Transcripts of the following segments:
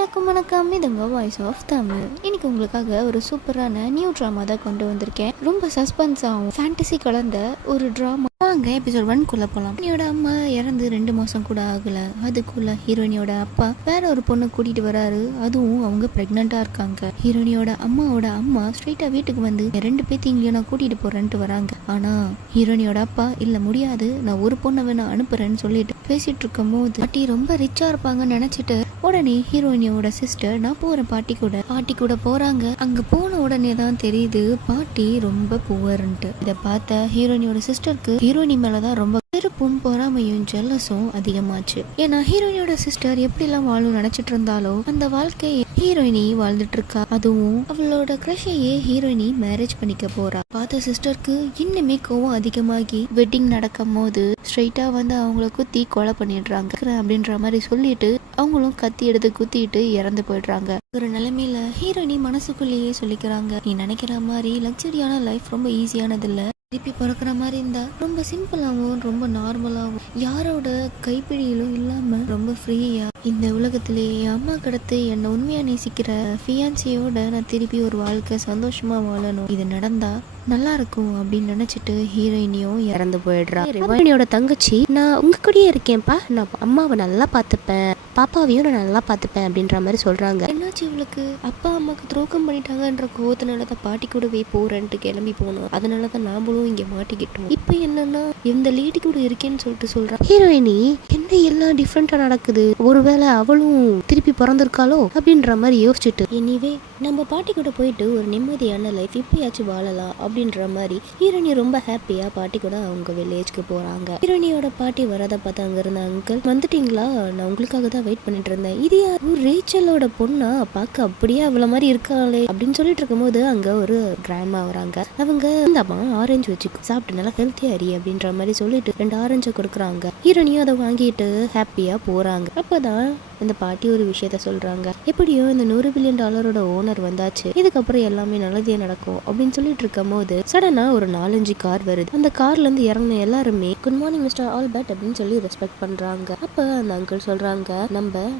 வணக்கம். இது உங்கள் வாய்ஸ் ஆஃப் தமிழ். இன்னைக்கு உங்களுக்காக ஒரு சூப்பரான நியூ ட்ராமா தான் கொண்டு வந்திருக்கேன். ரொம்ப சஸ்பென்ஸாகவும் ஃபேண்டசி கலந்த ஒரு ட்ராமா. வாங்க எபிசோட் 1 போகலாம். ஹீரோனியோட அம்மா இறந்து 2 மாதம் கூட ஆகலை. அதுக்குள்ள ஹீரோனியோட அப்பா வேற ஒரு பொண்ணை கூட்டிட்டு வராரு. அதுவும் அவங்க ப்ரெக்னெண்ட்டாக இருக்காங்க. ஹீரோனியோட அம்மாவோட அம்மா ஸ்ட்ரெயிட்டாக வீட்டுக்கு வந்து 2 பேத்தையும் நான் கூட்டிட்டு போறேன்ட்டு வராங்க. ஆனால் ஹீரோனியோட அப்பா இல்லை முடியாது, நான் ஒரு பொண்ணை வேணா அனுப்புறேன்னு சொல்லிட்டு பேசிட்டு இருக்கும் போது பாட்டி ரொம்ப ரிச்சா இருப்பாங்கன்னு நினைச்சிட்டு உடனே ஹீரோயினியோட சிஸ்டர் நான் போறேன் பாட்டி கூட போறாங்க. அங்க போன உடனே தான் தெரியுது பாட்டி ரொம்ப புவர்ன்ட்டு. இதை பார்த்த ஹீரோயினியோட சிஸ்டருக்கு ஹீரோயினி மேலதான் ரொம்ப வெறுப்பும் பொறாமையும் ஜெல்லஸும் அதிகமாச்சு. ஏன்னா ஹீரோயினியோட சிஸ்டர் எப்படி எல்லாம் வாழும் நினைச்சிட்டு இருந்தாலோ அந்த வாழ்க்கையை ஹீரோயினி வாழ்ந்துட்டு இருக்கா. அதுவும் அவளோட கிரஷையே ஹீரோயினி மேரேஜ் பண்ணிக்க போறா. பார்த்த சிஸ்டருக்கு இன்னுமே கோவம் அதிகமாகி வெட்டிங் நடக்கும் போது ஸ்ட்ரைட்டா வந்து அவங்கள குத்தி கொலை பண்ணிடுறாங்க அப்படின்ற மாதிரி சொல்லிட்டு அவங்களும் கத்தி எடுத்து குத்திட்டு இறந்து போயிடுறாங்க. ஒரு நிலைமையில ஹீரோயினி மனசுக்குள்ளேயே சொல்லிக்கிறாங்க, நீ நினைக்கிற மாதிரி லக்ஸரியான லைஃப் ரொம்ப ஈஸியானது இல்ல. திருப்பி பிறக்கிற மாதிரி இருந்தா ரொம்ப சிம்பிளாகவும் ரொம்ப நார்மலாகவும் யாரோட கைப்பிடியிலும் இல்லாம ரொம்ப ஃப்ரீயா இந்த உலகத்திலேயே அம்மா கடத்து என்னை உண்மையா நேசிக்கிற ஃபியான்சியோட நான் திருப்பி ஒரு வாழ்க்கை சந்தோஷமா வாழணும், இது நடந்தா நல்லா இருக்கும் அப்படின்னு நினைச்சிட்டு ஹீரோயினியும் இறந்து போயிடுறா. ஹீரோயினியோட தங்கச்சி நான் உங்க கூடயே இருக்கேன்ப்பா, நான் அம்மாவை நல்லா பார்த்துப்பேன், பாப்பாவையும் நான் நல்லா பார்த்துப்பேன் அப்படின்ற மாதிரி சொல்றாங்க. என்னாச்சு இவளுக்கு அப்பா அம்மாக்கு துரோகம் பண்ணிட்டாங்கன்ற கோவத்தினாலதான் பாட்டி கூடவே போறேன்ட்டு கிளம்பி போனோம். அதனாலதான் நாமளும் இங்க மாட்டிக்கிட்டோம். இப்போ என்னன்னா இந்த லேடி கூட இருக்கேன்னு சொல்லிட்டு சொல்றா. ஹீரோயினி என்ன எல்லாம் டிஃப்ரெண்டா நடக்குது, ஒருவேளை அவளும் திருப்பி பிறந்திருக்காளோ அப்படின்ற மாதிரி யோசிச்சுட்டு எனிவே நம்ம பாட்டி கூட போயிட்டு ஒரு நிம்மதியான லைஃப் இப்பயாச்சும் வாழலாம் அப்படின்ற மாதிரி ஹீரோயினி ரொம்ப ஹாப்பியா பாட்டி கூட அவங்க வில்லேஜ்க்கு போறாங்க. ஹீரோயினியோட பாட்டி வரதை பார்த்து அங்க இருந்த அங்கிள் வந்துட்டீங்களா, நான் உங்களுக்காக தான் வெயிட் பண்ணிட்டு இருந்தேன், இது யாரு ரேச்சலோட பொண்ணா, பார்க்க அப்படியே அவ்வளவு மாதிரி இருக்காளே அப்படின்னு சொல்லிட்டு இருக்கும் போது அங்க ஒரு கிராண்ட்மா வராங்க. அவங்க இந்தம்மா ஆரஞ்சு வச்சு சாப்பிட்டு நல்லா ஹெல்த்தியா அறி அப்படின்ற மாதிரி சொல்லிட்டு 2 ஆரஞ்சை கொடுக்குறாங்க. ஹீரோனியும் அதை வாங்கிட்டு ஹாப்பியா போறாங்க. அப்பதான் இந்த பாட்டி ஒரு விஷயத்த சொல்றாங்க, எப்படியோ இந்த $100 பில்லியன் ஓனர் வந்தாச்சு, இதுக்கப்புறம் எல்லாமே நல்லதே நடக்கும் அப்படின்னு சொல்லிட்டு இருக்கும் போது சடனா ஒரு 4-5 கார் வருது. அந்த கார்ல இருந்து இறங்கின எல்லாருமே குட் மார்னிங் மிஸ்டர் ஆல்பர்ட் அப்படின்னு சொல்லி ரெஸ்பெக்ட் பண்றாங்க. அப்ப அந்த அங்கிள் சொல்றாங்க,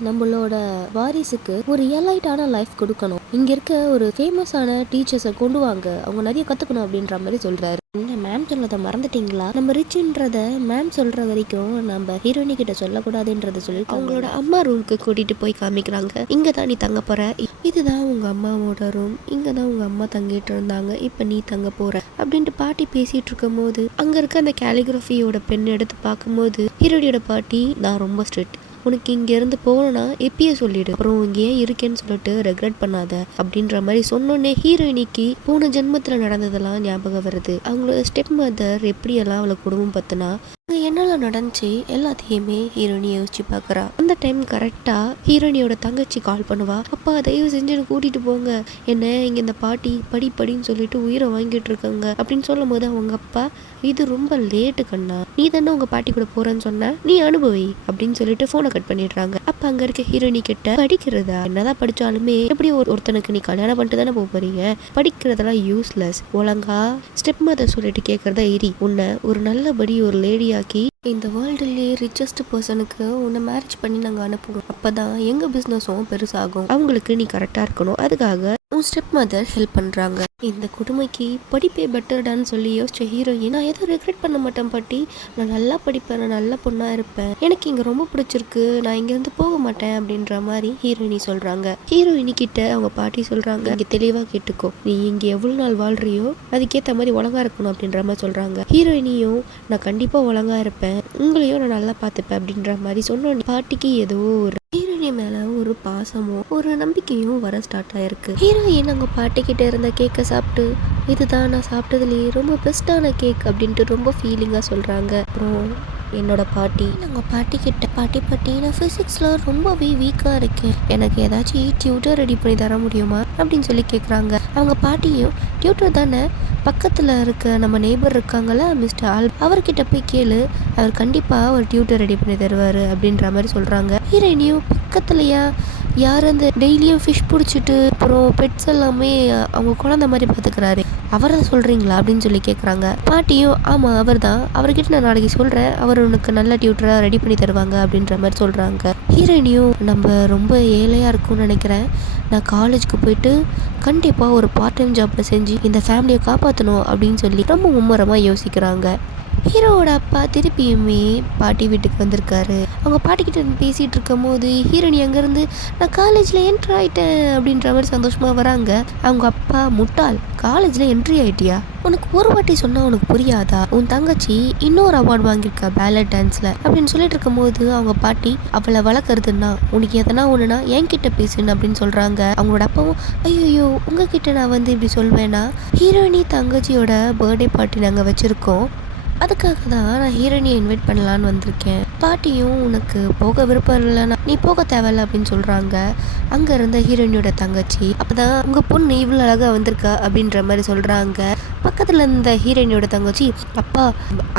நம்மளோட வாரிசுக்கு ஒரு ரியலைட்டான லைஃப் கொடுக்கணும், இங்க இருக்க ஒரு ஃபேமஸான டீச்சர்ஸை கொண்டு வாங்க, அவங்க நிறைய கத்துக்கணும் அப்படின்ற மாதிரி சொல்றாரு. என்ன மேம் சொன்னதை மறந்துட்டீங்களா, நம்ம ரிச்ன்றத மேம் சொல்ற வரைக்கும் நம்ம ஹீரோயினி கிட்ட சொல்லக்கூடாதுன்றத சொல்லி அவங்களோட அம்மா ரூம்க்கு கூட்டிட்டு போய் காமிக்கிறாங்க. இங்க தான் நீ தங்க போற, இதுதான் உங்க அம்மாவோட ரூம், இங்கதான் உங்க அம்மா தங்கிட்டு இருந்தாங்க, இப்ப நீ தங்க போற அப்படின்ட்டு பாட்டி பேசிட்டு இருக்கும் போது அங்க இருக்க அந்த கேலிகிராஃபியோட பெண் எடுத்து பார்க்கும்போது ஹீரோனியோட பாட்டி நான் ரொம்ப ஸ்ட்ரிக்ட், உனக்கு இங்க இருந்து போகணும்னா எப்பயே சொல்லிடு, அப்புறம் இங்க ஏன் இருக்கேன்னு சொல்லிட்டு ரெக்ரெட் பண்ணாத அப்படின்ற மாதிரி சொன்னோன்னே ஹீரோயினிக்கு போன ஜென்மத்துல நடந்ததெல்லாம் ஞாபகம் வருது. அவங்களோட ஸ்டெப் மதர் எப்படியெல்லாம் அவளை குடும்பம் பத்தினா என்னால நடந்துச்சு எல்லாத்தையுமே ஹீரோயினி யோசிச்சு பாக்குறா. அந்த டைம் கரெக்டா ஹீரோயினியோட தங்கச்சி கால் பண்ணுவா, அப்பா தயவு செஞ்சு கூட்டிட்டு போங்க, என்ன இங்க இந்த பாட்டி படின்னு சொல்லிட்டு உயிரை வாங்கிட்டு இருக்காங்க அப்படின்னு சொல்லும் போது அவங்க அப்பா, இது ரொம்ப லேட்டு கண்ணா, நீ தானே உங்க பாட்டி கூட போறேன்னு சொன்ன, நீ அனுபவி அப்படின்னு சொல்லிட்டு போனை கட் பண்ணிடுறாங்க. அப்ப அங்க இருக்க ஹீரோயினி கிட்ட படிக்கிறதா, என்னதான் படிச்சாலுமே எப்படி ஒருத்தனுக்கு நீ கல்யாணம் பண்ணிட்டு தானே போறீங்க, படிக்கிறதெல்லாம் யூஸ்லெஸ், ஒழுங்கா ஸ்டெப் மதர் சொல்லிட்டு கேட்கறதா எரி, உன்னை ஒரு நல்லபடி ஒரு லேடியாக்கி இந்த வேர்ல்டுலேயே ரிச்சஸ்ட் பர்சனுக்கு உன்னை மேரேஜ் பண்ணி நாங்கள் அனுப்புவோம், அப்பதான் எங்க பிஸ்னஸும் பெருசாகும், அவங்களுக்கு நீ கரெக்டா இருக்கணும், அதுக்காக உன் ஸ்டெப் மதர் ஹெல்ப் பண்றாங்க. இந்த கொடுமைக்கு படிப்பே பெட்டர்டான்னு சொல்லி யோசிச்ச ஹீரோயின், நான் எதுவும் ரெக்ரெட் பண்ண மாட்டேன் பாட்டி, நான் நல்லா படிப்பேன், நான் நல்ல பொண்ணா இருப்பேன், எனக்கு இங்க ரொம்ப பிடிச்சிருக்கு, நான் இங்க இருந்து போக மாட்டேன் அப்படின்ற மாதிரி ஹீரோயினி சொல்றாங்க. ஹீரோயினி கிட்ட அவங்க பாட்டி சொல்றாங்க, இங்க தெளிவா கேட்டுக்கோ, நீ இங்க எவ்வளவு நாள் வாழ்றியோ அதுக்கேற்ற மாதிரி ஒழுங்கா இருக்கணும் அப்படின்ற மாதிரி சொல்றாங்க. ஹீரோயினியும் நான் கண்டிப்பா ஒழுங்கா இருப்பேன், உங்களையும் நான் நல்லா பார்த்துப்பேன் அப்படின்ற மாதிரி சொன்னோம். பாட்டிக்கு ஏதோ ஒரு ஹீரோயினி மேல ஒரு பாசமும் ஒரு நம்பிக்கையும் வர ஸ்டார்ட் ஆயிருக்கு. ஹீரோயின் அவங்க பாட்டி கிட்ட இருந்த கேக்கை சாப்பிட்டு இதுதான் நான் சாப்பிட்டதுலேயே ரொம்ப பெஸ்டான கேக் அப்படின்ட்டு ரொம்ப ஃபீலிங்கா சொல்றாங்க. அப்புறம் என்னோட பாட்டி நாங்கள் பாட்டி கிட்ட பாட்டி நான் ஃபிசிக்ஸில் ரொம்பவே வீக்காக இருக்கேன், எனக்கு ஏதாச்சும் டியூட்டர் ரெடி பண்ணி தர முடியுமா அப்படின்னு சொல்லி கேட்குறாங்க. அவங்க பாட்டியும் டியூட்டர் தானே, பக்கத்தில் இருக்க நம்ம நெய்பர் இருக்காங்கல்ல மிஸ்டர் ஆல், அவர்கிட்ட போய் கேளு, அவர் கண்டிப்பாக ஒரு டியூட்டர் ரெடி பண்ணி தருவார் அப்படின்ற மாதிரி சொல்கிறாங்க. ஹீரோயினியும் பக்கத்துலையா யார் அந்த டெய்லியும் ஃபிஷ் பிடிச்சிட்டு அப்புறம் பெட்ஸ் எல்லாமே அவங்க குழந்தை மாதிரி பார்த்துக்கிறாரு, அவரை சொல்றீங்களா அப்படின்னு சொல்லி கேட்குறாங்க. பாட்டியும் ஆமா அவர் தான், அவர்கிட்ட நான் நாளைக்கு சொல்றேன், அவர் உனக்கு நல்ல டியூட்டரா ரெடி பண்ணி தருவாங்க அப்படின்ற மாதிரி சொல்றாங்க. ஹீரோயினியும் நம்ம ரொம்ப ஏழையா இருக்கும்னு நினைக்கிறேன், நான் காலேஜுக்கு போயிட்டு கண்டிப்பாக ஒரு பார்ட் டைம் ஜாப்பில் செஞ்சு இந்த ஃபேமிலியை காப்பாற்றணும் அப்படின்னு சொல்லி ரொம்ப மும்முரமாக யோசிக்கிறாங்க. ஹீரோவோட அப்பா திருப்பியுமே பாட்டி வீட்டுக்கு வந்திருக்காரு. அவங்க பாட்டிக்கிட்ட பேசிகிட்டு இருக்கும் போது ஹீரோயினி அங்கேருந்து நான் காலேஜில் என்ட்ரி ஆகிட்டேன் அப்படின்ற மாதிரி சந்தோஷமாக வராங்க. அவங்க அப்பா முட்டாள், காலேஜில் என்ட்ரி ஆகிட்டியா, உனக்கு ஒரு வாட்டி சொன்னால் உனக்கு புரியாதா, உன் தங்கச்சி இன்னொரு அவார்டு வாங்கியிருக்கா பேலட் டான்ஸில் அப்படின்னு சொல்லிட்டு இருக்கும் போது அவங்க பாட்டி அவளை வளர்க்குறதுன்னா உனக்கு எதனா ஒன்றுனா என்கிட்ட பேசுன்னு அப்படின்னு சொல்கிறாங்க. அவங்களோட அப்பாவும் ஐயோ உங்ககிட்ட நான் வந்து இப்படி சொல்வேன்னா, ஹீரோயினி தங்கச்சியோட பர்த்டே பார்ட்டி நாங்கள் வச்சுருக்கோம், அதுக்காக தான் நான் ஹீரோயினியை இன்வைட் பண்ணலான்னு வந்திருக்கேன், பாட்டியும் உனக்கு போக விருப்பம் இல்லைன்னா நீ போக தேவையில்ல அப்படின்னு சொல்கிறாங்க. அங்கே இருந்த ஹீரோயினியோட தங்கச்சி அப்போ தான் உங்கள் பொண்ணு இவ்வளோ அழகாக வந்திருக்கா அப்படின்ற மாதிரி சொல்கிறாங்க. பக்கத்தில் இருந்த ஹீரோயினியோட தங்கச்சி அப்பா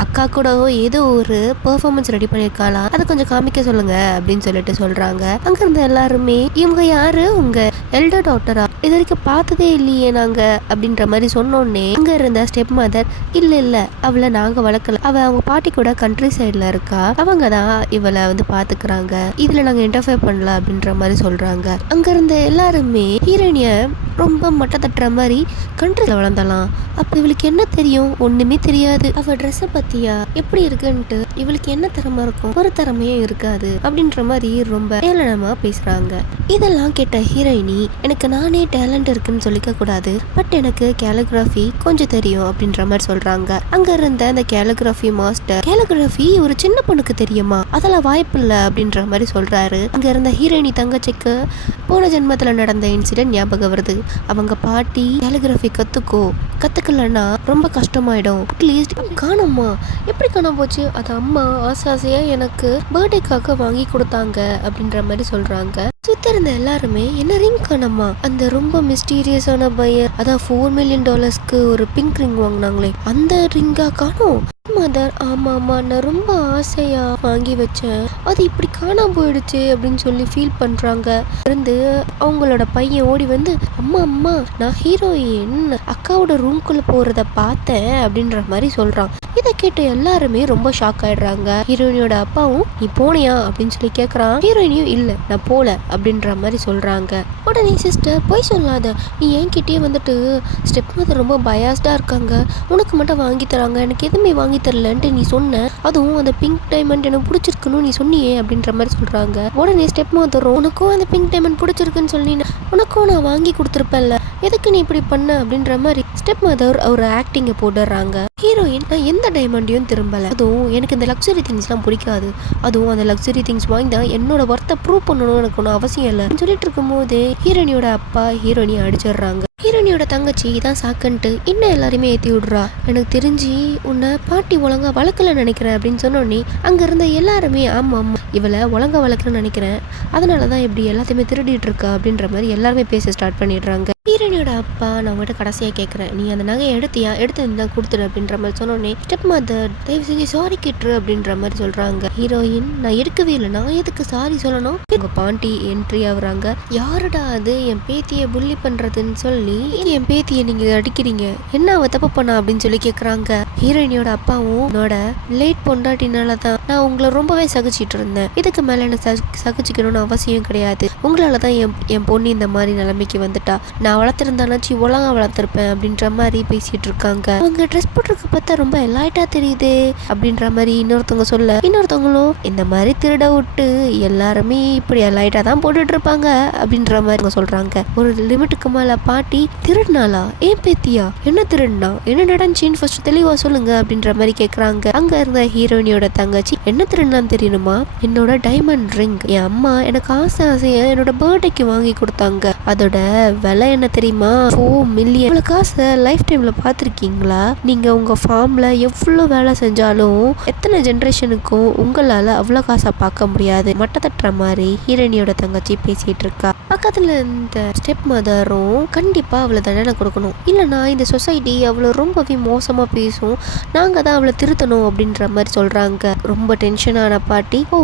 அக்கா கூட ஏதோ ஒரு பெர்ஃபார்மன்ஸ் ரெடி பண்ணியிருக்காளா, அதை கொஞ்சம் காமிக்க சொல்லுங்க அப்படின்னு சொல்லிட்டு சொல்கிறாங்க. அங்கே இருந்த எல்லாருமே இவங்க யாரு, உங்கள் எல்டர் டாட்டரா, இது வரைக்கும் பார்த்ததே இல்லையே நாங்கள் அப்படின்ற மாதிரி சொன்னோன்னே அங்கே இருந்த ஸ்டெப் மதர் இல்லை அவளை நாங்கள் வளர்க்கல, அவள் அவங்க பாட்டி கூட கண்ட்ரி சைடில் இருக்கா, அவங்க தான் இவளை வந்து பார்த்துக்கிறாங்க, இதில் நாங்கள் இன்டர்ஃபியர் பண்ணல அப்படின்ற மாதிரி சொல்கிறாங்க. அங்கே இருந்த எல்லாருமே ஹீரோயினியை ரொம்ப மட்டை தட்டுற மாதிரி கண்ட்ரியில் வளர்ந்தலாம், அப்போ இவளுக்கு என்ன தெரியும், ஒன்றுமே தெரியாது, அவள் ட்ரெஸ்ஸை பற்றியா எப்படி இருக்குன்ட்டு இவளுக்கு என்ன திறமை இருக்கும், ஒரு திறமையும் இருக்காது அப்படின்ற மாதிரி ரொம்ப ஏளனமாக பேசுகிறாங்க. இதெல்லாம் கேட்ட ஹீரோயினி எனக்கு நானே டேலண்ட் இருக்குன்னு சொல்லிக்க கூடாது, பட் எனக்கு கேலிகிராஃபி கொஞ்சம் தெரியும் அப்படின்ற மாதிரி சொல்கிறாங்க. அங்கே இருந்த அந்த கேலிகிராஃபி மாஸ்டர் கேலிகிராஃபி ஒரு சின்ன பொண்ணுக்கு தெரியுமா, அதெல்லாம் வாய்ப்பு இல்லை அப்படின்ற மாதிரி சொல்கிறாரு. அங்கே இருந்த ஹீரோயினி தங்கச்சிக்கு போன ஜென்மத்தில் நடந்த இன்சிடென்ட் ஞாபகம் வருது. அவங்க பாட்டி கேலிகிராஃபி கற்றுக்கலன்னா ரொம்ப கஷ்டமாயிடும், அட்லீஸ்ட் காணோம்மா, எப்படி காணாம போச்சு, அது அம்மா ஆசையாக எனக்கு பர்த்டேக்காக வாங்கி கொடுத்தாங்க அப்படின்ற மாதிரி சொல்கிறாங்க. சுற்றி இருந்த எல்லாருமே என்ன ரிங் காணோம்மா, அந்த ரொம்ப மிஸ்டீரியஸான பையன் அதான் $4 million ஒரு பிங்க் ரிங் வாங்கினாங்களே அந்த ரிங்கா காணோம். மதர் ஆமாம்மா நான் ரொம்ப ஆசையாக வாங்கி வச்சேன், அது இப்படி காணாம போயிடுச்சு அப்படின்னு சொல்லி ஃபீல் பண்ணுறாங்க. இருந்து அவங்களோட பையன் ஓடி வந்து அம்மா நான் ஹீரோயின் அக்காவோட ரூம்குள்ளே போகிறத பார்த்தேன் அப்படின்ற மாதிரி சொல்கிறான். இதை கேட்டு எல்லாருமே ரொம்ப ஷாக் ஆயிடுறாங்க. ஹீரோயினியோட அப்பாவும் நீ போனியா அப்படின்னு சொல்லி கேட்குறான். ஹீரோயினியும் இல்லை நான் போகல அப்படின்ற மாதிரி சொல்கிறாங்க. உடனே சிஸ்டர் போய் சொல்லாத, நீ என்கிட்டயே வந்துட்டு ஸ்டெப் மதர் ரொம்ப பயாஸ்டாக இருக்காங்க, உனக்கு மட்டும் வாங்கி தராங்க, எனக்கு எதுவுமே வாங்கி தரலன்ட்டு நீ சொன்ன, அதுவும் அந்த பிங்க் டைமண்ட் எனக்கு பிடிச்சிருக்குன்னு நீ சொன்னியே அப்படின்ற மாதிரி சொல்கிறாங்க. உடனே ஸ்டெப் மதரும் உனக்கும் அந்த பிங்க் டைமண்ட் பிடிச்சிருக்குன்னு சொல்லி உனக்கும் நான் வாங்கி கொடுத்துருப்பேன்ல, எதுக்கு நீ இப்படி பண்ண அப்படின்ற மாதிரி ஸ்டெப் மதர் ஒரு ஆக்டிங்கை போட்டுடுறாங்க. ஹீரோயின் நான் எந்த டைமண்டையும் திரும்பலை, அதுவும் எனக்கு இந்த லக்ஸரி திங்ஸ்லாம் பிடிக்காது, அதுவும் அந்த லக்ஸரி திங்ஸ் வாங்கி தான் என்னோட ஒர்த்தை ப்ரூவ் பண்ணணும், எனக்கு ஒன்றும் அவசியம் இல்லை சொல்லிட்டு இருக்கும் போது ஹீரோயினியோட அப்பா ஹீரோயினியை அடிச்சிடுறாங்க. ஹீரோயினியோட தங்கச்சி இதான் சாக்குன்ட்டு இன்னும் எல்லாருமே ஏற்றி விடுறா. எனக்கு தெரிஞ்சு உன்னை பாட்டி ஒழுங்கா வளர்க்கல நினைக்கிறேன் அப்படின்னு சொன்னோடனே அங்கே இருந்த எல்லாருமே ஆமாம் இவளை ஒழுங்கா வளர்க்கலன்னு நினைக்கிறேன், அதனால தான் இப்படி எல்லாத்தையுமே திருடிட்டு இருக்கா அப்படின்ற மாதிரி எல்லாருமே பேச ஸ்டார்ட் பண்ணிடுறாங்க. ஹீரோயினியோட அப்பா நான் உங்கள்கிட்ட கடைசியாக கேட்குறேன், நீ அந்த நகையை எடுத்து தான் கொடுத்துரு அப்படின்ற மாதிரி சொன்னோடனே ஸ்டெப் மதர் தயவு செஞ்சு சாரி கேட்டுரு அப்படின்ற மாதிரி சொல்கிறாங்க. ஹீரோயின் நான் எடுக்கவே இல்லை, நான் எதுக்கு சாரி சொல்லணும். உங்கள் பாட்டி என்ட்ரி ஆகுறாங்க. யாருடா அது என் பேத்தியை புள்ளி பண்ணுறதுன்னு சொல்லி என் பேத்தியை நீங்கள் அடிக்கிறீங்க, என்ன அவ தப்பு பண்ணா அப்படின்னு சொல்லி கேட்குறாங்க. ஹீரோயினியோட அப்பாவும் என்னோட லேட் பொண்டாட்டினால தான் நான் உங்களை ரொம்பவே சகிச்சிட்டு இருந்தேன், இதுக்கு மேலே என்ன சகிச்சிக்கணும்னு அவசியம் கிடையாது, உங்களால தான் என் பொண்ணு இந்த மாதிரி நிலைமைக்கு வந்துட்டா, நான் வளர்த்துருந்தானாச்சு ஒழுங்கா வளர்த்துருப்பேன் அப்படின்ற மாதிரி பேசிட்டு இருக்காங்க. அவங்க ட்ரெஸ் போட்டிருக்க பார்த்தா ரொம்ப எலைட்டா தெரியுது அப்படின்ற மாதிரி இன்னொருத்தவங்க சொல்ல, இன்னொருத்தவங்களும் இந்த மாதிரி திருட விட்டு எல்லாருமே இப்படி எலைட்டா தான் போட்டுட்டு இருப்பாங்க அப்படின்ற மாதிரி சொல்றாங்க. ஒரு லிமிட்டுக்கு மேல பாட்டி திருடினாலா, ஏன் பேத்தியா, என்ன திருடினா, என்ன நடந்துச்சின்னு ஃபர்ஸ்ட் தெளிவா சொல்லுங்க அப்படின்ற மாதிரி கேட்குறாங்க. அங்க இருந்த ஹீரோயினியோட தங்கச்சி என்ன திருடினான்னு தெரியணுமா, என்னோட டைமண்ட் ரிங் என் அம்மா எனக்கு ஆசையா என்னோட பர்த்டேக்கு வாங்கி கொடுத்தாங்க, அதோட விலை என்ன தெரியுமா, 4 million. இவ்வளோ காசை லைஃப் டைம்ல பார்த்துருக்கீங்களா, நீங்க உங்க ஃபார்ம்ல எவ்வளோ வேலை செஞ்சாலும் எத்தனை ஜென்ரேஷனுக்கும் உங்களால அவ்வளோ காசை பார்க்க முடியாது மட்ட தட்டுற மாதிரி ஹீரோயினியோட தங்கச்சி பேசிட்டு இருக்கா. பக்கத்துல இந்த ஸ்டெப் மதரும் கண்டிப்பா அவளை தண்டனை கொடுக்கணும், இல்லைனா இந்த சொசைட்டி அவளை ரொம்பவே மோசமா பேசும், நாங்க தான் அவளை திருத்தணும் அப்படின்ற மாதிரி சொல்றாங்க. ரொம்ப டென்ஷனான பாட்டி ஓ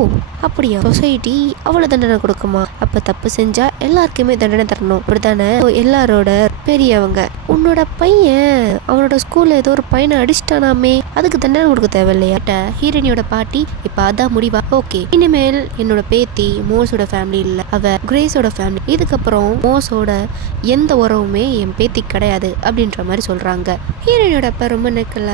அப்படியா சொசைட்டி அவளை தண்டனை கொடுக்குமா, அப்ப தப்பு செஞ்சா எல்லாருக்குமே தண்டனை தரணும் அப்படித்தானே எல்லாரோட பெரியவங்க. உன்னோட பையன் அவனோட ஸ்கூல்ல ஏதோ ஒரு பையனை அடிச்சிட்டானாமே, அதுக்கு தண்டனை கொடுக்க தேவையில்லையா? ஹீரோனியோட பாட்டி இப்ப அதான் முடிவா? ஓகே, இனிமேல் என்னோட பேத்தி மோஸோட ஃபேமிலி இல்ல, அவ கிரேஸோட ஃபேமிலி. இதுக்கப்புறம் மோஸோட எந்த உறவுமே என் பேத்தி கிடையாது அப்படின்ற மாதிரி சொல்றாங்க. ஹீரோனியோட அப்பா ரொம்ப நெக்கல,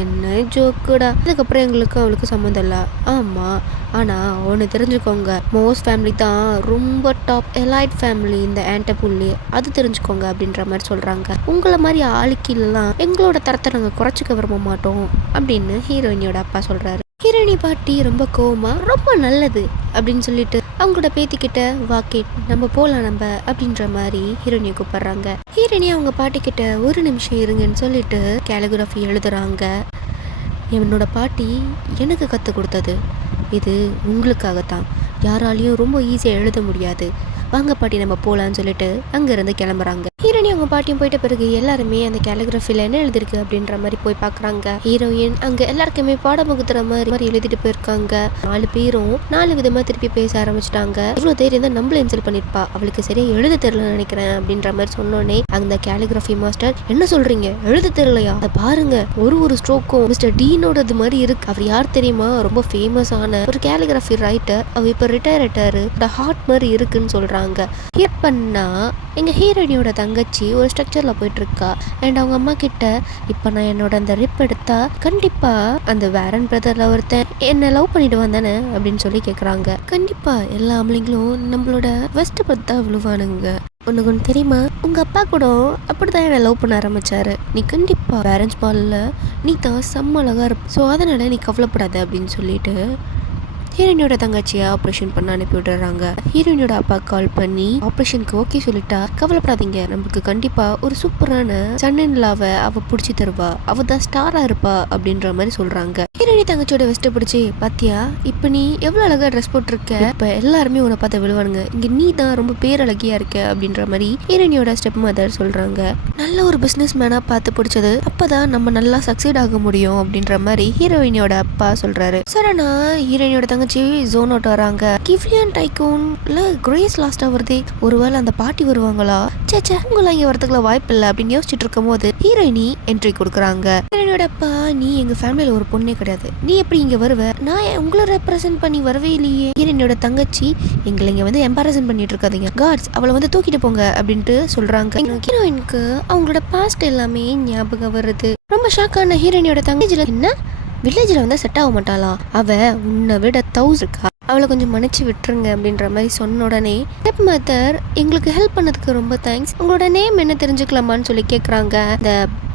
என்ன ஜோக்குடா, அதுக்கப்புறம் எங்களுக்கு அவளுக்கு சம்மந்தம் இல்ல. ஆமா, ஆனா ஒன்று தெரிஞ்சுக்கோங்க, மோஸ் ஃபேமிலி தான் ரொம்ப டாப் எலைட் ஃபேமிலி இந்த ஆண்டபுல்லி, அது தெரிஞ்சுக்கோங்க அப்படின்ற மாதிரி சொல்றாங்க. உங்களை மாதிரி ஆளுக்கெல்லாம் எங்களோட தரத்தை நாங்கள் குறைச்சிக்க விரும்ப மாட்டோம் அப்படின்னு ஹீரோயினியோட அப்பா சொல்றாரு. ஹீரோயினி பாட்டி ரொம்ப கோவமா ரொம்ப நல்லது அப்படின்னு சொல்லிட்டு அவங்களோட பேத்திக்கிட்ட வாக்கெட் நம்ம போகலாம் நம்ம அப்படின்ற மாதிரி ஹீரோயினியை கூப்பிடுறாங்க. ஹீரோயினி அவங்க பாட்டிக்கிட்ட ஒரு நிமிஷம் இருங்கன்னு சொல்லிட்டு கேலிகிராஃபி எழுதுறாங்க. என்னோட பாட்டி எனக்கு கற்றுக் கொடுத்தது இது உங்களுக்காகத்தான், யாராலையும் ரொம்ப ஈஸியாக எழுத முடியாது, வாங்க பாட்டி நம்ம போகலான்னு சொல்லிட்டு அங்கேருந்து கிளம்புறாங்க. ஹீரோயினி அவங்க பாட்டியும் போயிட்ட பிறகு எல்லாருமே அந்த கேலிகிராஃபியில் என்ன எழுதிருக்கு அப்படின்ற மாதிரி போய் பார்க்குறாங்க. ஹீரோயின் அங்கே எல்லாருக்குமே பாடம் வகுத்துற மாதிரி எழுதிட்டு போயிருக்காங்க. 4 பேரும் 4 விதமாக திருப்பி பேச ஆரம்பிச்சிட்டாங்க. இவ்வளோ தைரியம் தான் நம்மள இன்சல்ட் பண்ணிருப்பா, அவளுக்கு சரியா எழுத தெரியலன்னு நினைக்கிறேன் அப்படின்ற மாதிரி சொன்னோன்னே அந்த கேலிகிராஃபி மாஸ்டர், என்ன சொல்றீங்க, எழுத தெரியலையா? அதை பாருங்க, ஒரு ஸ்ட்ரோக்கும் மிஸ்டர் டீனோடது மாதிரி இருக்கு. அவர் யார் தெரியுமா? ரொம்ப ஃபேமஸான ஒரு கேலிகிராஃபி ரைட்டர். அவர் இப்போ ரிட்டையர் ஆயிட்டாரு, ஹார்ட் மாதிரி இருக்குன்னு சொல்றாங்க. பண்ணா எங்க ஹீரோயினியோட தங்கச்சி ஒரு ஸ்ட்ரக்சர்ல போயிட்டு இருக்கா. அண்ட் அவங்க அம்மா கிட்ட, இப்ப நான் என்னோட அந்த ரிப் எடுத்தா கண்டிப்பா அந்த வேரன் பிரதர்ல ஒருத்தன் என்ன லவ் பண்ணிடுவான் தானே அப்படின்னு சொல்லி கேக்குறாங்க. கண்டிப்பா எல்லா ஆம்பளைங்களும் நம்மளோட வெஸ்ட் பத்தா விழுவானுங்க. உனக்கு ஒன்று தெரியுமா, உங்க அப்பா கூட அப்படிதான் என்ன லவ் பண்ண ஆரம்பிச்சாரு. நீ கண்டிப்பா பேரண்ட்ஸ் பால்ல நீ தான் செம்ம அழகா இருப்ப, ஸோ அதனால நீ கவலைப்படாத அப்படின்னு சொல்லிட்டு ஹீரோயினோட தங்கச்சியை ஆப்ரேஷன் பண்ண அனுப்பி விடுறாங்க. ஹீரோயினோட அப்பா கால் பண்ணி ஆப்ரேஷனுக்கு ஓகே சொல்லிட்டா, கவலைப்படாதீங்க, நமக்கு கண்டிப்பா ஒரு சூப்பரான சன்னின்லாவை அவ பிடிச்சி தருவா, அவ தான் ஸ்டாரா இருப்பா அப்படின்ற மாதிரி சொல்றாங்க. ஹீரோயினி தங்கச்சியோட வெஸ்ட் பிடிச்சி, பாத்தியா இப்ப நீ எவ்வளவு அழகா ட்ரெஸ் போட்டிருக்க, இப்ப எல்லாருமே உன்னை பார்த்து விழுவானுங்க, இங்க நீ தான் ரொம்ப பேரழகியா இருக்க அப்படின்ற மாதிரி ஹீரோயினியோட ஸ்டெப் மதர் சொல்றாங்க. நல்ல ஒரு பிசினஸ் மேனா பார்த்து பிடிச்சது, அப்பதான் நம்ம நல்லா சக்சீட் ஆக முடியும் அப்படின்ற மாதிரி ஹீரோயினியோட அப்பா சொல்றாரு. சரணா ஹீரோயினியோட தங்கச்சி ஜோன் அவுட் வராங்க. கிவ்லியன் டைகூன்ல கிரேஸ் லாஸ்டா வருதே, ஒருவேளை அந்த பாட்டி வருவாங்களா? சேச்சே, உங்களை இங்க வரதுக்குள்ள வாய்ப்பு இல்லை அப்படின்னு யோசிச்சுட்டு இருக்கும் போது ஹீரோயினி என்ட்ரி கொடுக்குறாங்க. ஹீரோயினோட அப்பா, நீ எங்க ஃபேமிலியில ஒரு பொண்ணே கிடையாது, நீ எப்படி இங்க வருவ, நான் உங்களை ரெப்ரசென்ட் பண்ணி வரவே இல்லையே. ஹீரோயினோட தங்கச்சி, எங்களை இங்க வந்து எம்பாரசன் பண்ணிட்டு இருக்காதீங்க, காட்ஸ் அவளை வந்து தூக்கிட்டு போங்க அப்படின்ட்டு சொல்றாங்க. ஹீரோயினுக்கு அவங்களோட பாஸ்ட் எல்லாமே ஞாபகம் வருது. ரொம்ப ஷாக்கான ஹீரோயினோட தங்கச்சில, என்ன வில்லேஜில் வந்து செட் ஆக மாட்டாளா, அவ உன்னை விட 1000 இருக்கா, அவளை கொஞ்சம் மன்னிச்சு விட்டுருங்க அப்படின்ற மாதிரி சொன்ன உடனே ஸ்டெப் மதர், எங்களுக்கு ஹெல்ப் பண்ணதுக்கு ரொம்ப தேங்க்ஸ், உங்களோட நேம் என்ன தெரிஞ்சுக்கலாமான்னு சொல்லி கேட்குறாங்க. இந்த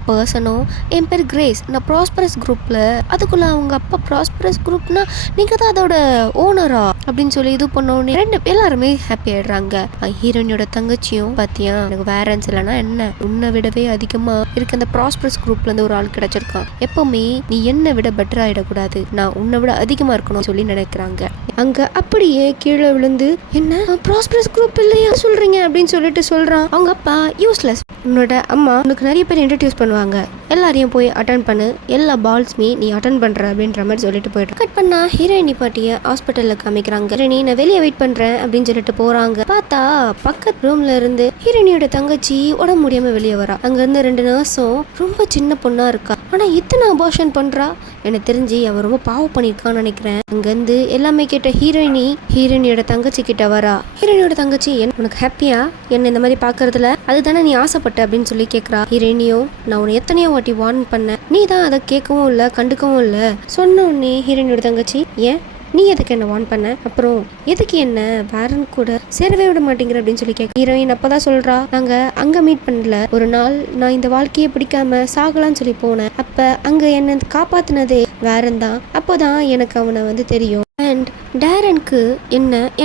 பர்சனும், என் பேர் கிரேஸ், நான் ப்ராஸ்பரஸ் குரூப்பில், அதுக்குள்ளே அவங்க அப்பா ப்ராஸ்பரஸ் குரூப்னா நீங்கள் தான் அதோட ஓனரா அப்படின்னு சொல்லி இது பண்ணோடனே எல்லாருமே ஹாப்பி ஆயிடுறாங்க. ஹீரோயினோட தங்கச்சியும், பார்த்தியா எனக்கு வேரன்ஸ் இல்லைனா என்ன, உன்னை விடவே அதிகமாக இருக்க அந்த ப்ராஸ்பரஸ் குரூப்லேருந்து ஒரு ஆள் கிடைச்சிருக்கான், எப்போவுமே நீ என்னை விட பெட்டர் ஆகிடக்கூடாது, நான் உன்னை விட அதிகமாக இருக்கணும்னு சொல்லி நினைக்கிறாங்க. அங்கே அப்படியே கீழே விழுந்து, என்ன ப்ராஸ்பரஸ் குரூப் இல்லையா சொல்கிறீங்க அப்படின்னு சொல்லிட்டு சொல்கிறான். அவங்க அப்பா, யூஸ்லெஸ், உன்னோட அம்மா உனக்கு நிறைய பேர் இன்ட்ரடியூஸ் பண்ணுவாங்க, எல்லாரையும் போய் அட்டன் பண்ணு, எல்லா பால்ஸ்மே நீ அட்டன் பண்ற அப்படின்ற மாதிரி சொல்லிட்டு போயிட்டு கட் பண்ணா ஹீரோயினி பாட்டிய ஹாஸ்பிட்டல்ல காமிக்கிறாங்க. ஹீரோயினி, நான் வெளியே வெயிட் பண்றேன் அப்படின்னு சொல்லிட்டு போறாங்க. பார்த்தா பக்கத்து ரூம்ல இருந்து ஹீரோயினியோட தங்கச்சி உடம்பு முடியாம வெளியே வரா. அங்க இருந்து 2 நர்ஸும், ரொம்ப சின்ன பொண்ணா இருக்கா, ஆனா இத்தனை அபார்ஷன் பண்றா, எனக்கு தெரிஞ்சு அவ ரொம்ப பாவம் பண்ணிருக்கான்னு நினைக்கிறேன். அங்க இருந்து எல்லாமே கேட்ட ஹீரோயினியோட தங்கச்சி கிட்ட வரா. ஹீரோயினியோட தங்கச்சி, உனக்கு ஹாப்பியா என்ன இந்த மாதிரி பாக்குறதுல, அதுதானே நீ ஆசைப்பட்ட அப்படின்னு சொல்லி கேட்குறா. ஹீரோயினியோ, நான் உன்னை எத்தனையோ வாட்டி வார்ன் பண்ணேன், நீ தான் அதை கேட்கவும் இல்லை கண்டுக்கவும் இல்லை. சொன்ன உடனே ஹீரோயினோட தங்கச்சி, ஏன் நீ எதுக்கு என்ன வார்ன் பண்ண, அப்புறம் எதுக்கு என்ன வேரன் கூட சேரவே விட மாட்டேங்கிற அப்படின்னு சொல்லி கேட்க. ஹீரோயின் அப்பதான் சொல்றா, நாங்க அங்க மீட் பண்ணல, ஒரு நாள் நான் இந்த வாழ்க்கையை பிடிக்காம சாகலான்னு சொல்லி போனேன், அப்ப அங்க என்ன காப்பாத்தினதே வேரன் தான், அப்போதான் எனக்கு அவனை வந்து தெரியும். அண்ட் டேரனுக்கு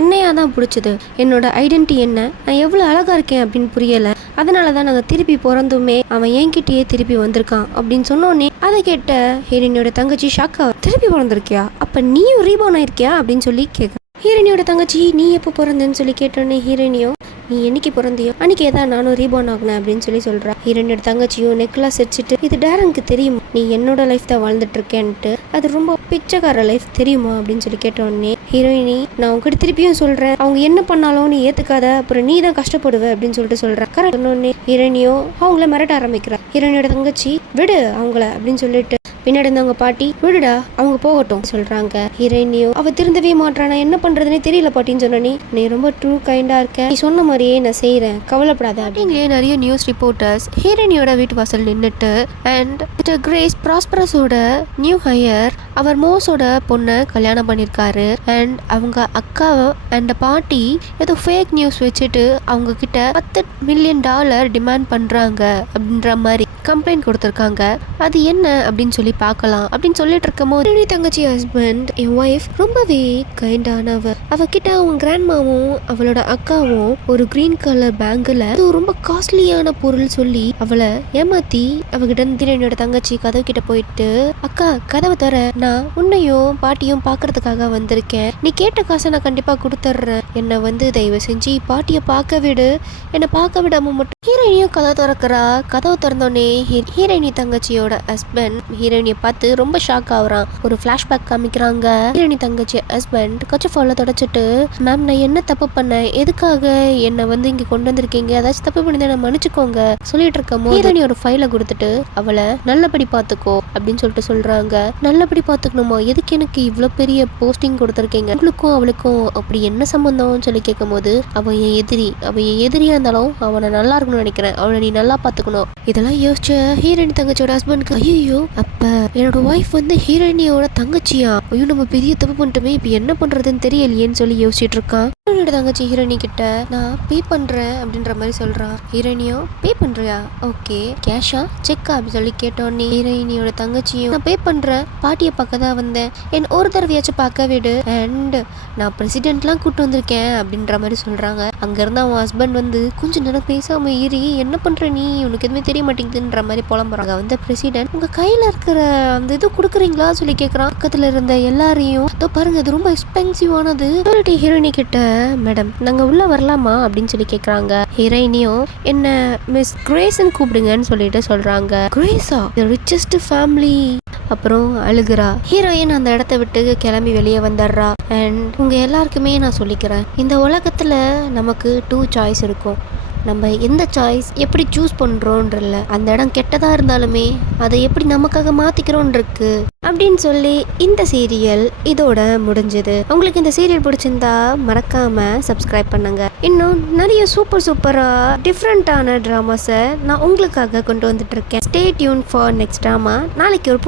என்னையா தான் பிடிச்சது, என்னோட ஐடென்டிட்டி என்ன, நான் எவ்வளோ அழகா இருக்கேன் அப்படின்னு புரியலை, அதனால தான் நாங்கள் திருப்பி பிறந்துமே அவன் என்கிட்டயே திருப்பி வந்திருக்கான் அப்படின்னு சொன்னோடனே அதை கேட்ட ஹீரோயினியோட தங்கச்சி ஷாக்கா, திருப்பி பிறந்திருக்கியா, அப்போ நீயும் ரீபார்ன் ஆயிருக்கியா அப்படின்னு சொல்லி கேட்க. ஹீரோயினியோட தங்கச்சி, நீ எப்போ பிறந்தேன்னு சொல்லி கேட்டோன்னே ஹீரோயினியோ, நீ என்னைக்கு பிறந்தியோ அன்னைக்கு ஏதான் நானும் ரீபார்ன் ஆகினேன் அப்படின்னு சொல்லி சொல்றா. ஹீரோயினோட தங்கச்சியும் நெக்லாம் சிரிச்சிட்டு, இது டேரனுக்கு தெரியும் நீ என்னோட லைஃப் தான் வாழ்ந்துட்டு இருக்கேன்ட்டு, அது ரொம்ப பிச்சைக்கார லைஃப் தெரியுமா அப்படின்னு சொல்லி கேட்டோடனே ஹீரோயினி நான் உங்ககிட்ட திருப்பியும் சொல்றேன், அவங்க என்ன பண்ணாலும் நீ ஏத்துக்காத, அப்புறம் நீ தான் கஷ்டப்படுவ அப்படின்னு சொல்லிட்டு சொல்றேன். கரெக்ட் சொன்னோடனே ஹீரோயினியோ அவங்கள மிரட்ட ஆரம்பிக்கிறா. ஹீரோயினியோட தங்கச்சி விடு அவங்கள அப்படின்னு சொல்லிட்டு பின்னாடி இருந்தவங்க பாட்டி விடுடா அவங்க போகட்டும் சொல்றாங்க. ஹீரோயினியோ அவ திருந்தவே மாட்டானா, என்ன பண்றதுன்னே தெரியல பாட்டின்னு சொன்னி, நீ ரொம்ப ட்ரூ கைண்டா இருக்க, நீ சொன்ன மாதிரியே நான் செய்யறேன், கவலைப்படாத அப்படிங்களே. நிறைய நியூஸ் ரிப்போர்ட்டர்ஸ் ஹீரோயினியோட வீட்டு வாசல் நின்னுட்டு அண்ட் கிரேஸ் ப்ராஸ்பரஸோட நியூ ஹையர் அவர் மோஸோட பொண்ணை கல்யாணம் பண்ணியிருக்காரு அண்ட் அவங்க அக்கா அண்ட் பாட்டி ஏதோ ஃபேக் நியூஸ் வச்சுட்டு அவங்க கிட்ட $10 மில்லியன் டிமாண்ட் பண்றாங்க அப்படின்ற மாதிரி கம்ப்ளைண்ட் கொடுத்துருக்காங்க. அது என்ன அப்படின்னு சொல்லி பார்க்கலாம் அப்படின்னு சொல்லிட்டு இருக்கும்போது தங்கச்சி ஹஸ்பண்ட் என் ஒய்ஃப் ரொம்பவே கைண்டானவ, அவகிட்ட அவங்க கிராண்ட்மாவும் அவளோட அக்காவும் ஒரு கிரீன் கலர் பேங்கில் ரொம்ப காஸ்ட்லியான பொருள் சொல்லி அவளை ஏமாத்தி அவகிட்ட என்னோட தங்கச்சி கதவு கிட்ட போயிட்டு, அக்கா கதவை தர, நான் உன்னையும் பாட்டியும் பாக்குறதுக்காக வந்திருக்கேன், நீ கேட்ட காசை நான் கண்டிப்பா கொடுத்துட்றேன், என்னை தயவு செஞ்சு பாட்டியை பார்க்க விடு, என்னை பார்க்க விடாம மட்டும். ஹீரோயினியும் கதவை திறக்கிறா. கதவை திறந்தோடனே ஹீரோயினி தங்கச்சியோட ஹஸ்பண்ட் ஹீரோயினியை பார்த்து ரொம்ப ஷாக் ஆகுறான். ஒரு ஃபிளாஷ்பேக் காமிக்கிறாங்க. ஹீரோயினி தங்கச்சி ஹஸ்பண்ட் கச்சஃபால தொடச்சிட்டு, மேம் நான் என்ன தப்பு பண்ணேன், எதுக்காக என்னை இங்க கொண்டு வந்திருக்கீங்க, ஏதாச்சும் தப்பு பண்ணி தான் மன்னிச்சுக்கோங்க சொல்லிட்டு இருக்கோம். ஹீரோயினி ஒரு ஃபைலை கொடுத்துட்டு அவளை நல்லபடி பார்த்துக்கோ அப்படின்னு சொல்லிட்டு சொல்றாங்க. நல்லபடி பார்த்துக்கணுமா, எதுக்கு எனக்கு இவ்வளோ பெரிய போஸ்டிங் கொடுத்துருக்கீங்க, உங்களுக்கும் அவளுக்கும் அப்படி என்ன சம்பந்தம் சொல்லி கேட்கும் போது, அவன் என் எதிரியா இருந்தாலும் அவனை நல்லா இருக்கணும்னு நினைக்கிறேன், அவளை நீ நல்லா பார்த்துக்கணும். இதெல்லாம் யோசிச்ச ஹீரோயினி தங்கச்சியோட ஹஸ்பண்ட்க்கு ஐயோ அப்ப என்னோட ஒய்ஃப் ஹீரோயினியோட தங்கச்சியா, ஐயோ நம்ம பெரிய தப்பு பண்ணிட்டோமே, இப்போ என்ன பண்றதுன்னு தெரியலையேன்னு சொல்லி யோசிச்சுட்டு இருக்கான். ஹீரோயினோட தங்கச்சி ஹீரோயினி கிட்ட நான் பே பண்றேன் அப்படின்ற மாதிரி சொல்றான். ஹீரோயினியோ பே பண்றியா, ஓகே கேஷா செக்கா அப்படின்னு சொல்லி கேட்டோன்னே ஹீரோயினியோட தங்கச்சியும் நான் பே பண்றேன், பாட்டியை பார்க்க தான் வந்தேன், என் ஒரு தடவையாச்சும் பார்க்க விடு, அண்ட் நான் பிரசிடென்ட்லாம் கூப்பிட்டு வந்திருக்கேன் அப்படின்ற மாதிரி சொல்றாங்க. அங்க இருந்து அவன் ஹஸ்பண்ட் கொஞ்ச நேரம் பேசாம ஏறி, என்ன பண்ற நீ, உனக்கு எதுவுமே தெரிய மாட்டேங்குதுன்ற மாதிரி புலம்புறாங்க. பிரசிடென்ட் உங்க கையில இருக்கிற அந்த இது கொடுக்குறீங்களா சொல்லி கேட்கறான். பக்கத்துல இருந்த எல்லாரையும், அதோ பாருங்க அது ரொம்ப எக்ஸ்பென்சிவானது. ஹீரோயினி கிட்ட மேடம் நாங்க உள்ள வரலாமா அப்படின்னு சொல்லி கேட்கறாங்க. ஹீரோயினியும் என்ன மிஸ் கிரேஸ்ன்னு கூப்பிடுங்கன்னு சொல்லிட்டு சொல்றாங்க. கிரேஸா, ரிச்சஸ்ட் ஃபேமிலி. அப்புறம் அழுகுறா. ஹீரோயின் அந்த இடத்த விட்டு கிளம்பி வெளியே வந்துடுறா. அண்ட் உங்க எல்லாருக்குமே நான் சொல்லிக்கிறேன், இந்த உலகத்துல நமக்கு 2 சாய்ஸ் இருக்கும், நம்ம எந்த சாய்ஸ் எப்படி சூஸ் பண்ணுறோன்றல, அந்த இடம் கெட்டதாக இருந்தாலுமே அதை எப்படி நமக்காக மாற்றிக்கிறோன் இருக்கு அப்படின்னு சொல்லி இந்த சீரியல் இதோட முடிஞ்சது. உங்களுக்கு இந்த சீரியல் பிடிச்சிருந்தா மறக்காம சப்ஸ்கிரைப் பண்ணுங்க. இன்னும் நிறைய சூப்பராக டிஃப்ரெண்ட்டான ட்ராமாஸை நான் உங்களுக்காக கொண்டு வந்துட்டு இருக்கேன். Stay tune for next drama. நாளைக்கு ஒரு